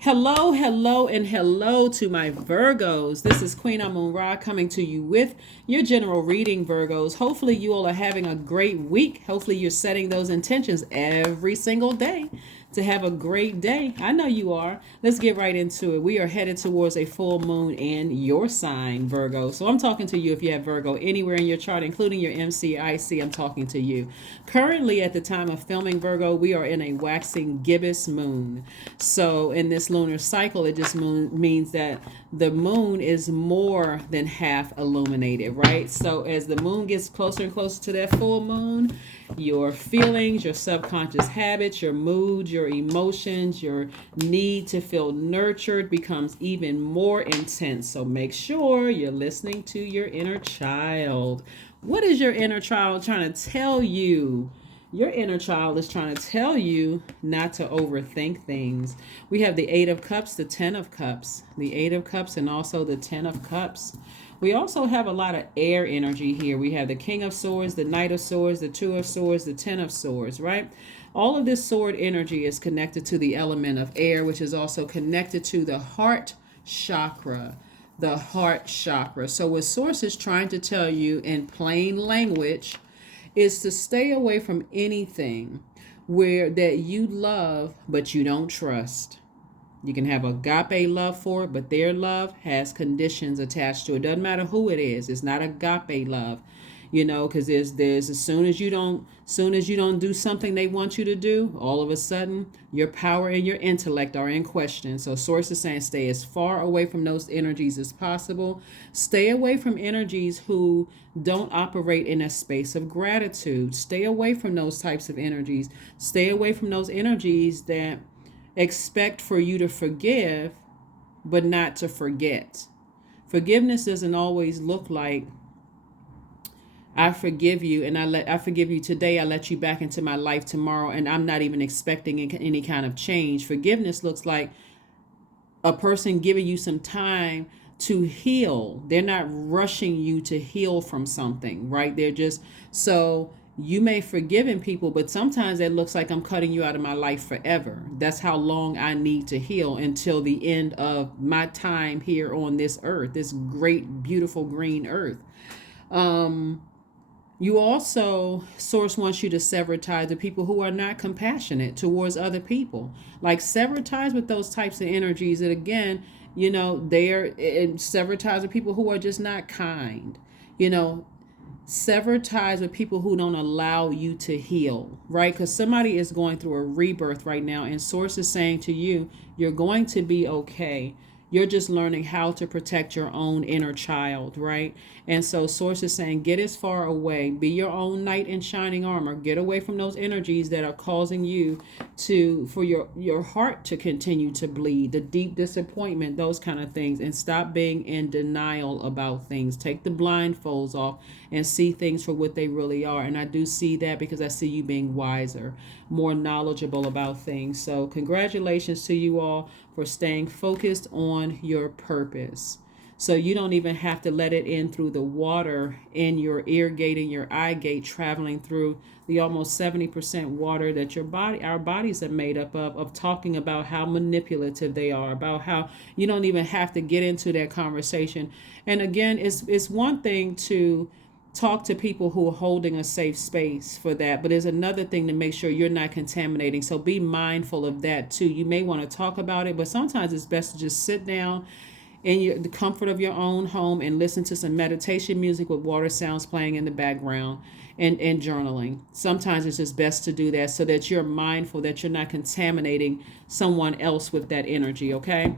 Hello, hello, and hello to my Virgos. This is Queen Amun Ra coming to you with your general reading, Virgos. Hopefully, you all are having a great week. Hopefully, you're setting those intentions every single day to have a great day. I know you are. Let's get right into it. We are headed towards a full moon in your sign, Virgo. So I'm talking to you if you have Virgo anywhere in your chart, including your MCIC. I'm talking to you. Currently, at the time of filming, Virgo, we are in a waxing gibbous moon. So in this lunar cycle, it just means that the moon is more than half illuminated, right? So as the moon gets closer and closer to that full moon, your feelings, your subconscious habits, your moods, your emotions, your need to feel nurtured becomes even more intense. So make sure you're listening to your inner child. What is your inner child trying to tell you? Your inner child is trying to tell you not to overthink things. We have the Eight of Cups, the Ten of Cups, the Eight of Cups, and also the Ten of Cups. We also have a lot of air energy here. We have the King of Swords, the Knight of Swords, the Two of Swords, the Ten of Swords, right? All of this sword energy is connected to the element of air, which is also connected to the heart chakra. The heart chakra. So, what Source is trying to tell you in plain language is to stay away from anything where that you love but you don't trust. You can have agape love for it, but their love has conditions attached to it. Doesn't matter who it is. It's not agape love, because there's as soon as you don't do something they want you to do, all of a sudden your power and your intellect are in question. So Source is saying stay as far away from those energies as possible. Stay away from energies who don't operate in a space of gratitude. Stay away from those types of energies. Stay away from those energies that expect for you to forgive, but not to forget. Forgiveness doesn't always look like I forgive you and I forgive you today. I let you back into my life tomorrow, and I'm not even expecting any kind of change. Forgiveness looks like a person giving you some time to heal. They're not rushing you to heal from something, right? They're just so you may forgive people, but sometimes it looks like I'm cutting you out of my life forever. That's how long I need to heal until the end of my time here on this earth, this great, beautiful green earth. You also, Source wants you to sever ties with people who are not compassionate towards other people. Like sever ties with those types of energies that, again, they are, and sever ties with people who are just not kind. You know, Sever ties with people who don't allow you to heal, right? Because somebody is going through a rebirth right now, and Source is saying to you, you're going to be okay. You're just learning how to protect your own inner child, right? And so Source is saying, get as far away, be your own knight in shining armor. Get away from those energies that are causing you for your heart to continue to bleed, the deep disappointment, those kind of things, and stop being in denial about things. Take the blindfolds off and see things for what they really are. And I do see that because I see you being wiser, more knowledgeable about things. So congratulations to you all for staying focused on your purpose. So you don't even have to let it in through the water in your ear gate and your eye gate, traveling through the almost 70% water that our bodies are made up of talking about how manipulative they are, about how you don't even have to get into that conversation. And again, it's one thing to talk to people who are holding a safe space for that, but it's another thing to make sure you're not contaminating. So be mindful of that too. You may want to talk about it, but sometimes it's best to just sit down in the comfort of your own home and listen to some meditation music with water sounds playing in the background, and journaling. Sometimes it's just best to do that so that you're mindful that you're not contaminating someone else with that energy, okay?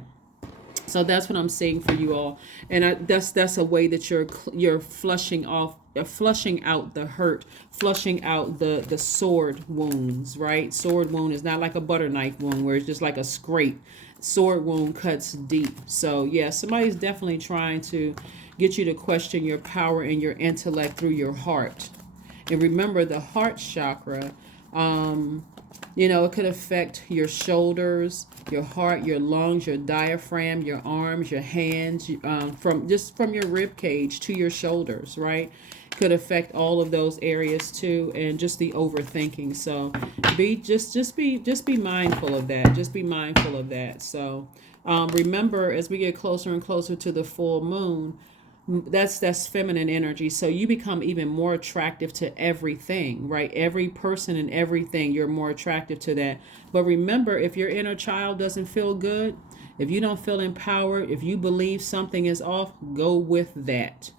So that's what I'm saying for you all, and that's a way that you're flushing out the hurt, flushing out the sword wounds, right? Sword wound is not like a butter knife wound where it's just like a scrape. Sword wound cuts deep. So yeah, somebody's definitely trying to get you to question your power and your intellect through your heart. And remember, the heart chakra, It could affect your shoulders, your heart, your lungs, your diaphragm, your arms, your hands, from your rib cage to your shoulders, right? Could affect all of those areas too, and just the overthinking. So be mindful of that. Just be mindful of that. So remember, as we get closer and closer to the full moon, that's feminine energy, so you become even more attractive to everything, right? Every person and everything, you're more attractive to that. But remember, if your inner child doesn't feel good, if you don't feel empowered, if you believe something is off, go with that.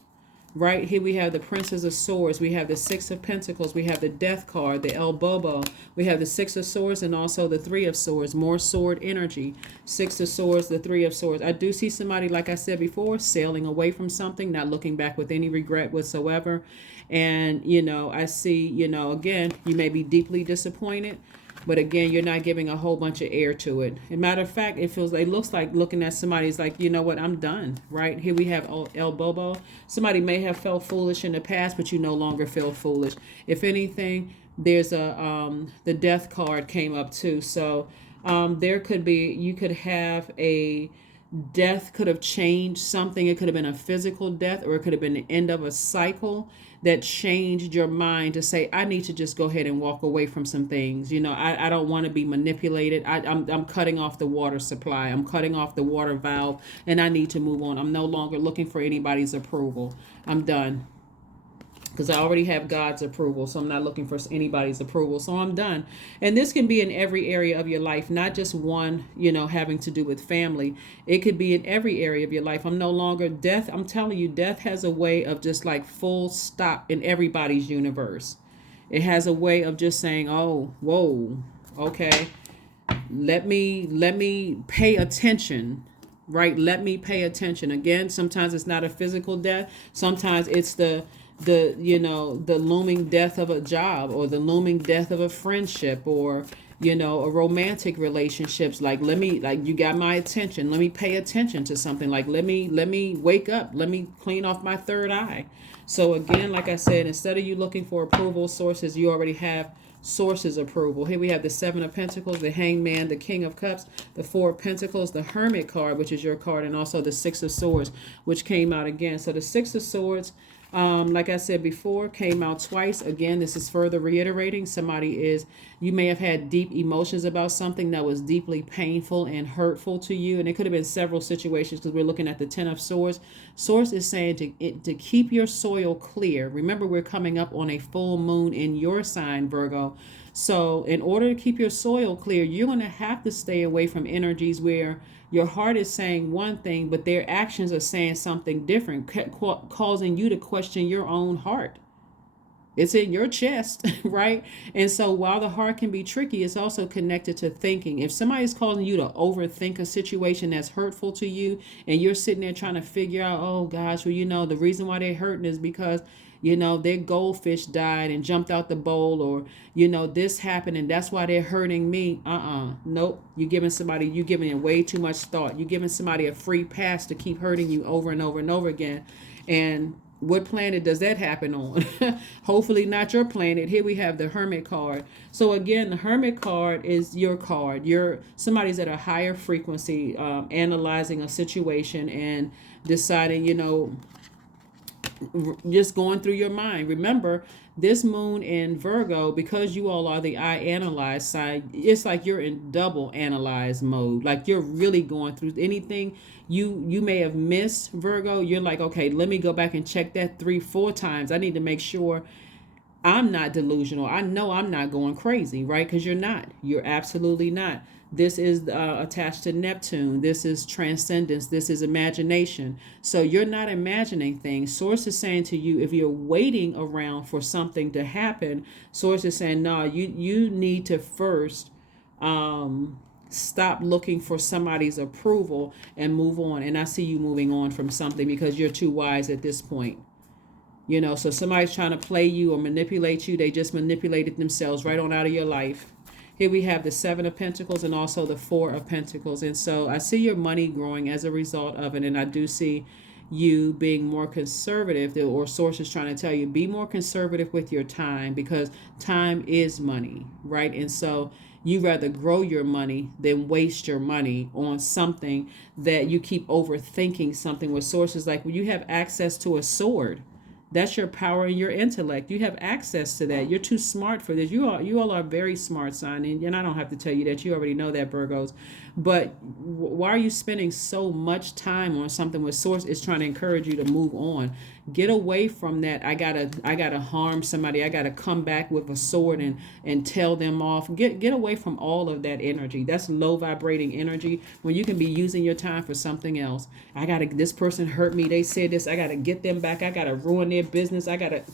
Right here we have the Princess of Swords, we have the Six of Pentacles, we have the Death card, the El Bobo, we have the Six of Swords, and also the Three of Swords, more sword energy. Six of Swords, the Three of Swords. I do see somebody, like I said before, sailing away from something, not looking back with any regret whatsoever. And, I see, again, you may be deeply disappointed, but again, you're not giving a whole bunch of air to it. As a matter of fact, it looks like looking at somebody's like, you know what, I'm done, right? Here we have El Bobo. Somebody may have felt foolish in the past, but you no longer feel foolish. If anything, there's the Death card came up too. So you could have a death, could have changed something. It could have been a physical death, or it could have been the end of a cycle that changed your mind to say, I need to just go ahead and walk away from some things. I don't want to be manipulated. I'm cutting off the water supply. I'm cutting off the water valve, and I need to move on. I'm no longer looking for anybody's approval. I'm done. Because I already have God's approval, so I'm not looking for anybody's approval, so I'm done. And this can be in every area of your life, not just one, having to do with family. It could be in every area of your life. I'm no longer death. I'm telling you, death has a way of just like full stop in everybody's universe. It has a way of just saying, oh, whoa, okay, let me pay attention. Right? Let me pay attention. Again, sometimes it's not a physical death. Sometimes it's the looming death of a job, or the looming death of a friendship, or a romantic relationships. Like, you got my attention, let me pay attention to something. Like, let me wake up, let me clean off my third eye. So again, like I said, instead of you looking for approval sources, you already have sources approval. Here we have the Seven of Pentacles, the Hangman, the King of Cups, the Four of Pentacles, the Hermit card, which is your card, and also the Six of Swords, which came out again. So the Six of Swords, like I said before, came out twice. Again, this is further reiterating you may have had deep emotions about something that was deeply painful and hurtful to you. And it could have been several situations, because we're looking at the Ten of Swords. Source is saying to keep your soil clear. Remember, we're coming up on a full moon in your sign, Virgo. So in order to keep your soil clear, you're going to have to stay away from energies where your heart is saying one thing, but their actions are saying something different, causing you to question your own heart. It's in your chest, right? And so while the heart can be tricky, it's also connected to thinking. If somebody's causing you to overthink a situation that's hurtful to you, and you're sitting there trying to figure out, oh gosh, well, the reason why they're hurting is because their goldfish died and jumped out the bowl, or this happened and that's why they're hurting me. Nope. You're giving it way too much thought. You're giving somebody a free pass to keep hurting you over and over and over again. And what planet does that happen on? Hopefully not your planet. Here we have the Hermit card. So again, the Hermit card is your card. Somebody's at a higher frequency, analyzing a situation and deciding, just going through your mind. Remember, this moon in Virgo, because you all are the I analyze side, it's like you're in double analyze mode. Like, you're really going through anything you may have missed, Virgo. You're like, okay, let me go back and check that 3-4 times. I need to make sure I'm not delusional. I know I'm not going crazy, right? Because you're not. You're absolutely not. This is attached to Neptune. This is transcendence. This is imagination. So you're not imagining things. Source is saying to you, if you're waiting around for something to happen, Source is saying, no, you need to first stop looking for somebody's approval and move on. And I see you moving on from something, because you're too wise at this point. So somebody's trying to play you or manipulate you. They just manipulated themselves right on out of your life. Here we have the Seven of Pentacles and also the Four of Pentacles. And so I see your money growing as a result of it. And I do see you being more conservative, or Source is trying to tell you, be more conservative with your time, because time is money, right? And so You rather grow your money than waste your money on something that you keep overthinking something with sources. Like when you have access to a sword, that's your power and your intellect. You have access to that. You're too smart for this. You all are very smart, sign, and I don't have to tell you that. You already know that, Virgos. But why are you spending so much time on something with source is trying to encourage you to move on? Get away from that. I gotta harm somebody. I gotta come back with a sword and tell them off. Get away from all of that energy. That's low vibrating energy when you can be using your time for something else. This person hurt me. They said this. I gotta get them back. I gotta ruin their business. Let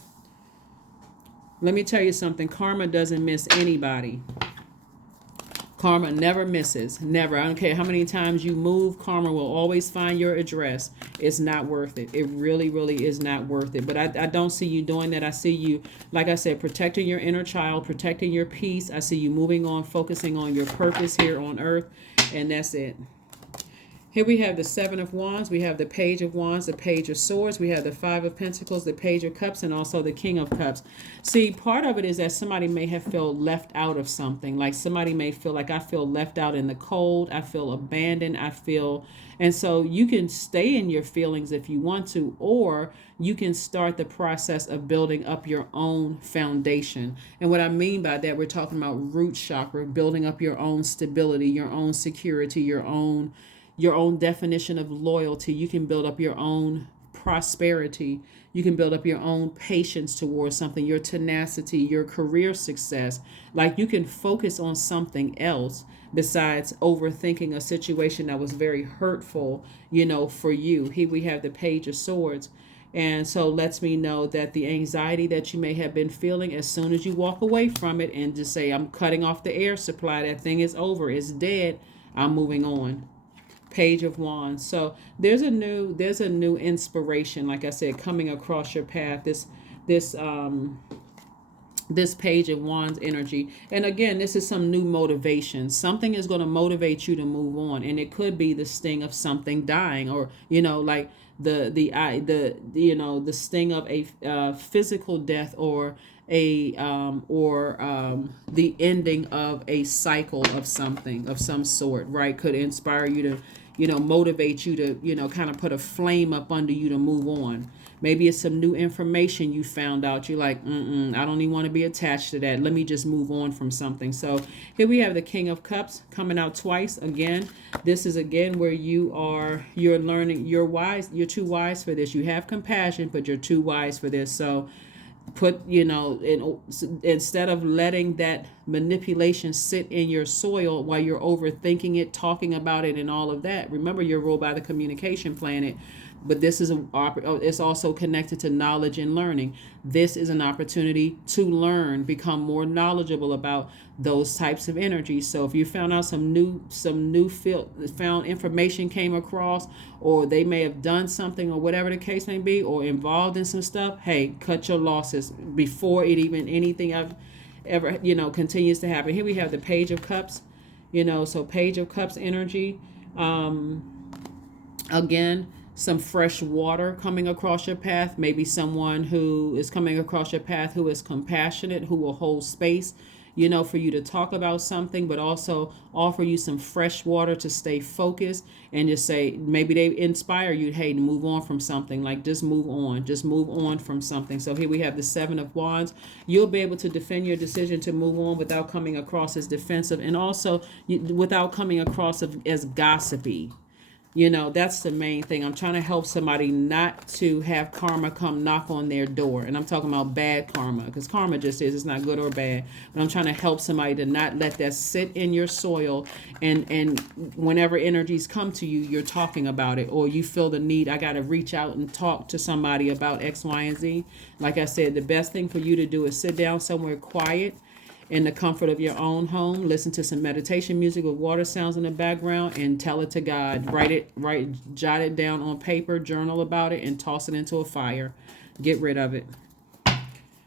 me tell you something. Karma doesn't miss anybody. Karma never misses. Never. I don't care how many times you move, karma will always find your address. It's not worth it. It really, really is not worth it. But I don't see you doing that. I see you, like I said, protecting your inner child, protecting your peace. I see you moving on, focusing on your purpose here on earth. And that's it. Here we have the Seven of Wands, we have the Page of Wands, the Page of Swords, we have the Five of Pentacles, the Page of Cups, and also the King of Cups. See, part of it is that somebody may have felt left out of something. Like somebody may feel like, I feel left out in the cold, I feel abandoned, and so you can stay in your feelings if you want to, or you can start the process of building up your own foundation. And what I mean by that, we're talking about root chakra, building up your own stability, your own security, your own definition of loyalty. You can build up your own prosperity. You can build up your own patience towards something, your tenacity, your career success. Like you can focus on something else besides overthinking a situation that was very hurtful, for you. Here we have the Page of Swords. And so lets me know that the anxiety that you may have been feeling, as soon as you walk away from it and just say, I'm cutting off the air supply, that thing is over, it's dead, I'm moving on. Page of Wands. So there's a new inspiration, like I said, coming across your path. This Page of Wands energy. And again, this is some new motivation. Something is going to motivate you to move on, and it could be the sting of something dying, or like the sting of a physical death, or the ending of a cycle of something of some sort, right? Could inspire you to motivate you to kind of put a flame up under you to move on. Maybe it's some new information you found out. You're like, I don't even want to be attached to that. Let me just move on from something. So here we have the King of Cups coming out twice. Again, this is again where you're learning. You're wise. You're too wise for this. You have compassion, but you're too wise for this. So instead of letting that manipulation sit in your soil while you're overthinking it, talking about it, and all of that. Remember, you're ruled by the communication planet. But this is it's also connected to knowledge and learning. This is an opportunity to learn, become more knowledgeable about those types of energies. So if you found out some new found information came across, or they may have done something, or whatever the case may be, or involved in some stuff, hey, cut your losses before anything I've ever continues to happen. Here we have the Page of Cups. So Page of Cups energy. Again, some fresh water coming across your path. Maybe someone who is coming across your path who is compassionate, who will hold space, for you to talk about something, but also offer you some fresh water to stay focused, and just say, maybe they inspire you, hey, to move on from something. Like, just move on from something. So here we have the Seven of Wands. You'll be able to defend your decision to move on without coming across as defensive, and also without coming across as gossipy. That's the main thing. I'm trying to help somebody not to have karma come knock on their door. And I'm talking about bad karma, because karma just is, it's not good or bad. But I'm trying to help somebody to not let that sit in your soil. And whenever energies come to you, you're talking about it, or you feel the need, I got to reach out and talk to somebody about X, Y, and Z. Like I said, the best thing for you to do is sit down somewhere quiet, in the comfort of your own home, listen to some meditation music with water sounds in the background, and tell it to God. Jot it down on paper, journal about it, and toss it into a fire. Get rid of it.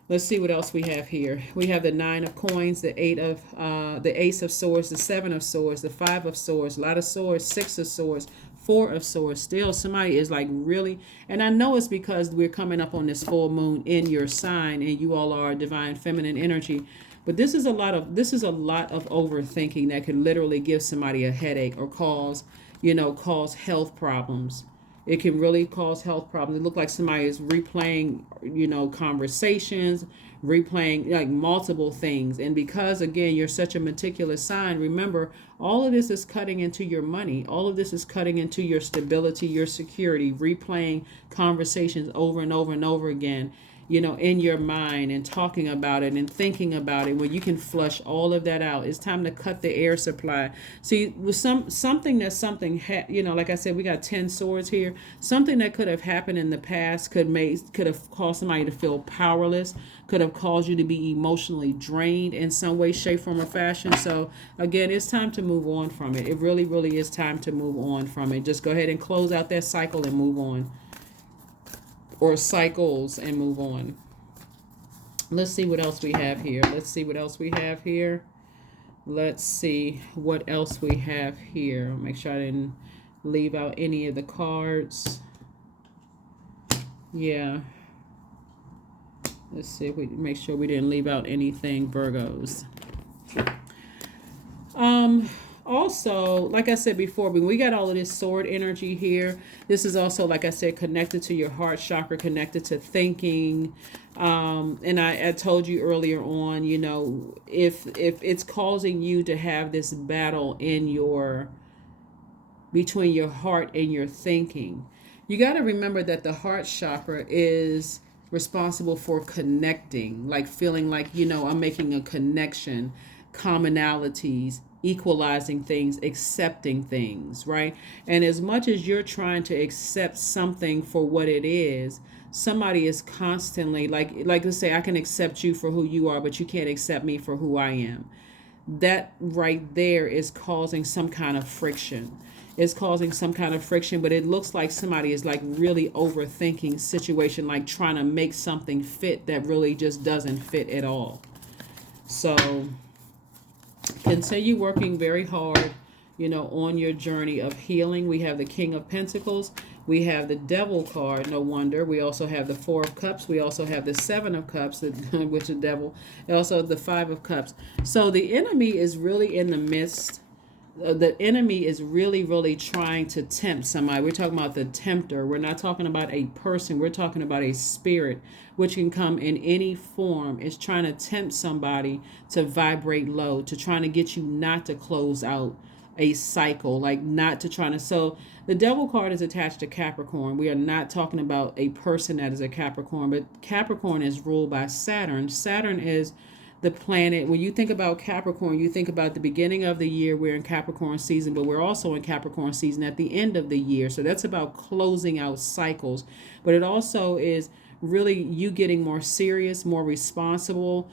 Let's see what else we have here. We have the Nine of Coins, the Ace of Swords, the Seven of Swords, the Five of Swords, a lot of swords, Six of Swords, Four of Swords. Still, somebody is like really, and I know it's because we're coming up on this full moon in your sign, and you all are divine feminine energy. But this is a lot of overthinking that could literally give somebody a headache or cause health problems. It can really cause health problems. It look like somebody is replaying, conversations, replaying like multiple things. And because again, you're such a meticulous sign, remember, all of this is cutting into your money. All of this is cutting into your stability, your security, replaying conversations over and over and over again, in your mind, and talking about it and thinking about it, when you can flush all of that out. It's time to cut the air supply. See, with like I said, we got 10 swords here. Something that could have happened in the past could have caused somebody to feel powerless, could have caused you to be emotionally drained in some way, shape, form, or fashion. So again, it's time to move on from it. It really, really is time to move on from it. Just go ahead and close out that cycle and move on. Or cycles and move on. Let's see what else we have here. Let's see what else we have here. Make sure I didn't leave out any of the cards. Yeah. Let's see if we make sure we didn't leave out anything, Virgos. Also, like I said before, when we got all of this sword energy here, this is also, like I said, connected to your heart chakra, connected to thinking. And I told you earlier on, if it's causing you to have this battle between your heart and your thinking, you got to remember that the heart chakra is responsible for connecting, like feeling like, I'm making a connection, commonalities, equalizing things, accepting things, right? And as much as you're trying to accept something for what it is, somebody is constantly like let's say, I can accept you for who you are, but you can't accept me for who I am. That right there is causing some kind of friction. It's causing some kind of friction, but it looks like somebody is like really overthinking situation, like trying to make something fit that really just doesn't fit at all. So continue working very hard, on your journey of healing. We have the King of Pentacles. We have the Devil card, no wonder. We also have the Four of Cups. We also have the Seven of Cups, which is the Devil. And also the Five of Cups. So the enemy is really in the midst. The enemy is really, really trying to tempt somebody. We're talking about the tempter. We're not talking about a person. We're talking about a spirit, which can come in any form. It's trying to tempt somebody to vibrate low, to trying to get you not to close out a cycle, like not to trying to. So the Devil card is attached to Capricorn. We are not talking about a person that is a Capricorn, but Capricorn is ruled by Saturn. Saturn is the planet. When you think about Capricorn, you think about the beginning of the year. We're in Capricorn season, but we're also in Capricorn season at the end of the year. So that's about closing out cycles. But it also is really you getting more serious, more responsible,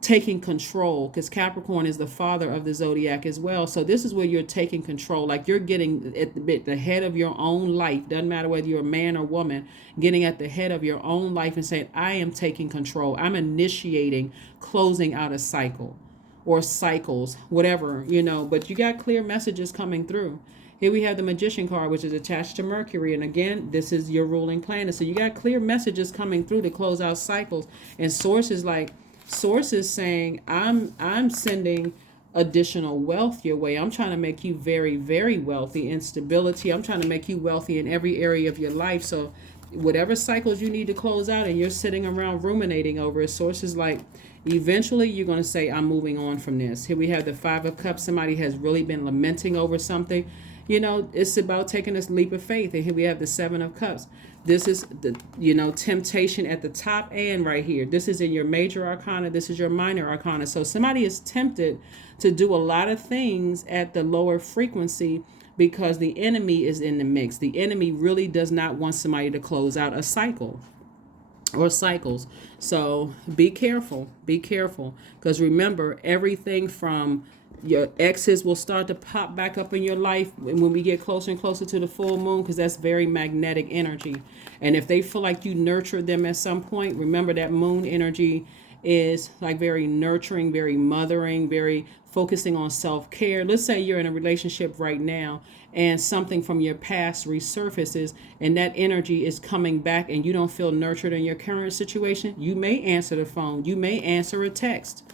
taking control, because Capricorn is the father of the Zodiac as well. So this is where you're taking control, like you're getting at the head of your own life. Doesn't matter whether you're a man or woman, getting at the head of your own life and saying, I am taking control. I'm initiating closing out a cycle or cycles, whatever, but you got clear messages coming through. Here we have the Magician card, which is attached to Mercury. And again, this is your ruling planet. So you got clear messages coming through to close out cycles. And sources saying, I'm sending additional wealth your way. I'm trying to make you very, very wealthy in stability. I'm trying to make you wealthy in every area of your life. So whatever cycles you need to close out and you're sitting around ruminating over it, sources like, eventually you're going to say, I'm moving on from this. Here we have the Five of Cups. Somebody has really been lamenting over something. It's about taking this leap of faith. And here we have the Seven of Cups. This is the, temptation at the top and right here. This is in your major arcana. This is your minor arcana. So somebody is tempted to do a lot of things at the lower frequency because the enemy is in the mix. The enemy really does not want somebody to close out a cycle or cycles. So be careful, because remember, everything from your exes will start to pop back up in your life when we get closer and closer to the full moon, because that's very magnetic energy. And if they feel like you nurtured them at some point, remember that moon energy is like very nurturing, very mothering, very focusing on self-care. Let's say you're in a relationship right now and something from your past resurfaces and that energy is coming back and you don't feel nurtured in your current situation. You may answer the phone, you may answer a text.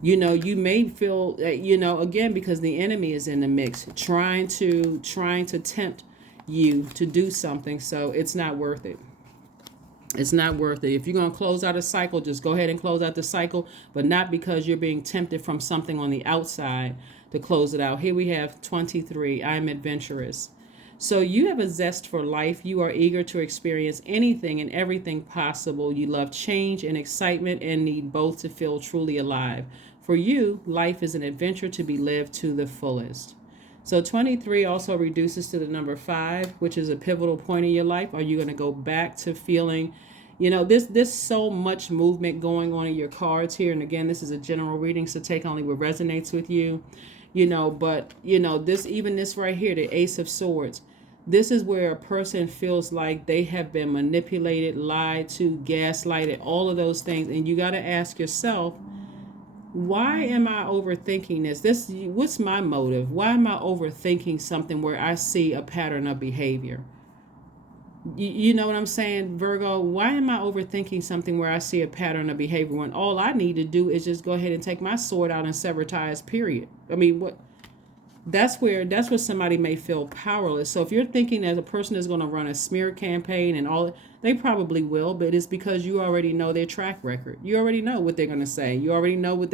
You may feel again, because the enemy is in the mix, trying to tempt you to do something. So it's not worth it. It's not worth it. If you're going to close out a cycle, just go ahead and close out the cycle, but not because you're being tempted from something on the outside to close it out. Here we have 23. I'm adventurous. So you have a zest for life. You are eager to experience anything and everything possible. You love change and excitement and need both to feel truly alive. For you, life is an adventure to be lived to the fullest. So 23 also reduces to the number 5, which is a pivotal point in your life. Are you going to go back to feeling, this so much movement going on in your cards here. And again, this is a general reading, so take only what resonates with you, but this right here, the Ace of Swords. This is where a person feels like they have been manipulated, lied to, gaslighted, all of those things. And you got to ask yourself, why am I overthinking this? What's my motive? Why am I overthinking something where I see a pattern of behavior? You know what I'm saying, Virgo? Why am I overthinking something where I see a pattern of behavior when all I need to do is just go ahead and take my sword out and sever ties, period? I mean, what? That's where somebody may feel powerless. So if you're thinking that a person is going to run a smear campaign and all, they probably will, but it's because you already know their track record. You already know what they're going to say. You already know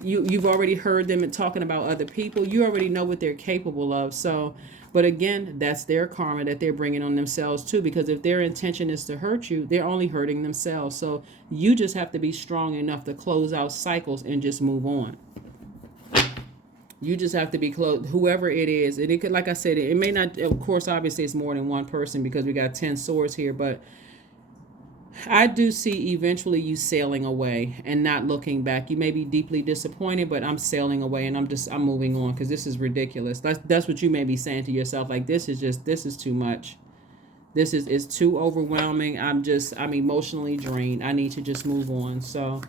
you've already heard them talking about other people. You already know what they're capable of. So, but again, that's their karma that they're bringing on themselves too, because if their intention is to hurt you, they're only hurting themselves. So you just have to be strong enough to close out cycles and just move on. You just have to be close, whoever it is. And it could, like I said, it may not, of course, obviously it's more than one person because we got 10 swords here, but I do see eventually you sailing away and not looking back. You may be deeply disappointed, but I'm sailing away and I'm moving on because this is ridiculous. That's what you may be saying to yourself. Like, this is too much. This is too overwhelming. I'm emotionally drained. I need to just move on. So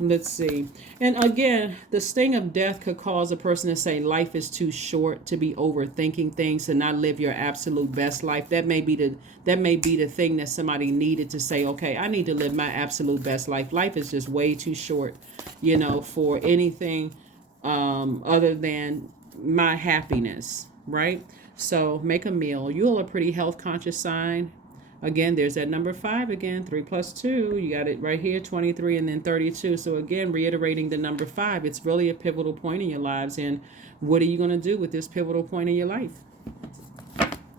let's see. And again, the sting of death could cause a person to say life is too short, to be overthinking things, to not live your absolute best life. That may be the thing that somebody needed to say, okay, I need to live my absolute best life. Life is just way too short, for anything other than my happiness, right? So make a meal. You all are a pretty health conscious sign. Again, there's that number 5 again, 3 plus 2. You got it right here, 23 and then 32. So again, reiterating the number 5, it's really a pivotal point in your lives. And what are you going to do with this pivotal point in your life?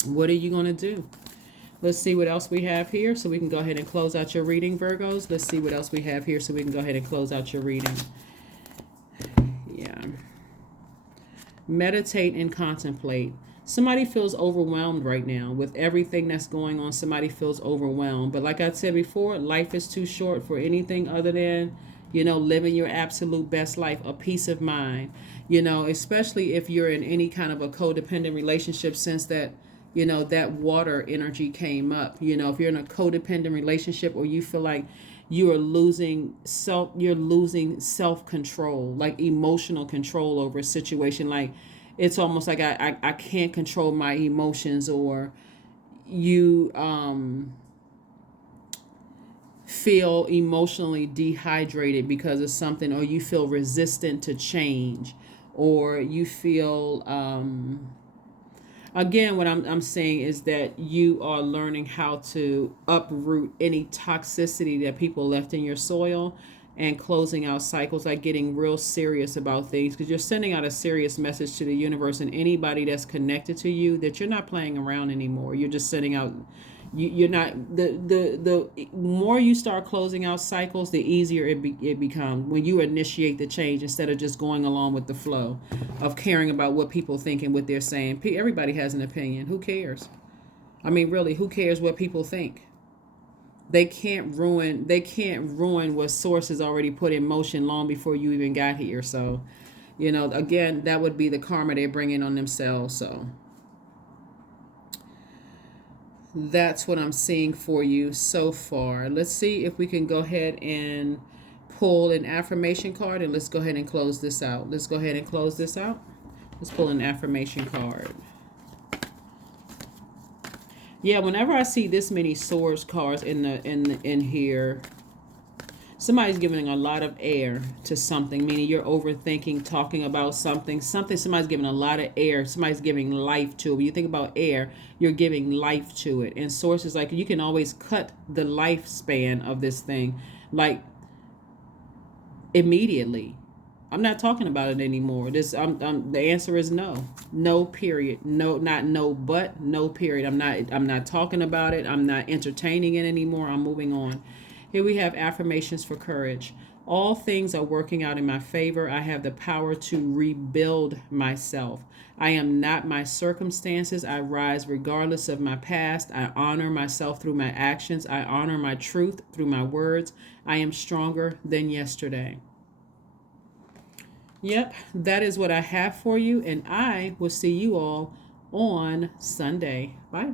What are you going to do? Let's see what else we have here so we can go ahead and close out your reading, Virgos. Let's see what else we have here so we can go ahead and close out your reading. Yeah. Meditate and contemplate. Somebody feels overwhelmed right now with everything that's going on. Somebody feels overwhelmed. But like I said before, life is too short for anything other than, living your absolute best life, a peace of mind, especially if you're in any kind of a codependent relationship, since that, that water energy came up. If you're in a codependent relationship or you feel like you're losing self-control, like emotional control over a situation, like it's almost like I can't control my emotions, or you feel emotionally dehydrated because of something, or you feel resistant to change, or you feel again, what I'm saying is that you are learning how to uproot any toxicity that people left in your soil and closing out cycles, like getting real serious about things, because you're sending out a serious message to the universe and anybody that's connected to you that you're not playing around anymore. You're just sending out, you're not, the more you start closing out cycles, the easier it becomes when you initiate the change instead of just going along with the flow of caring about what people think and what they're saying. Everybody has an opinion. Who cares? I mean, really, who cares what people think? They can't ruin what source has already put in motion long before you even got here. So, again, that would be the karma they're bringing on themselves. So that's what I'm seeing for you so far. Let's see if we can go ahead and pull an affirmation card and let's go ahead and close this out. Let's go ahead and close this out. Let's pull an affirmation card. Yeah, whenever I see this many swords cards in here, somebody's giving a lot of air to something, meaning you're overthinking, talking about something, somebody's giving a lot of air. Somebody's giving life to it. When you think about air, you're giving life to it. And source is like, you can always cut the lifespan of this thing, like immediately. I'm not talking about it anymore. The answer is no. No, period. No, not no, but no, period. I'm not talking about it. I'm not entertaining it anymore. I'm moving on. Here we have affirmations for courage. All things are working out in my favor. I have the power to rebuild myself. I am not my circumstances. I rise regardless of my past. I honor myself through my actions. I honor my truth through my words. I am stronger than yesterday. Yep, that is what I have for you, and I will see you all on Sunday. Bye.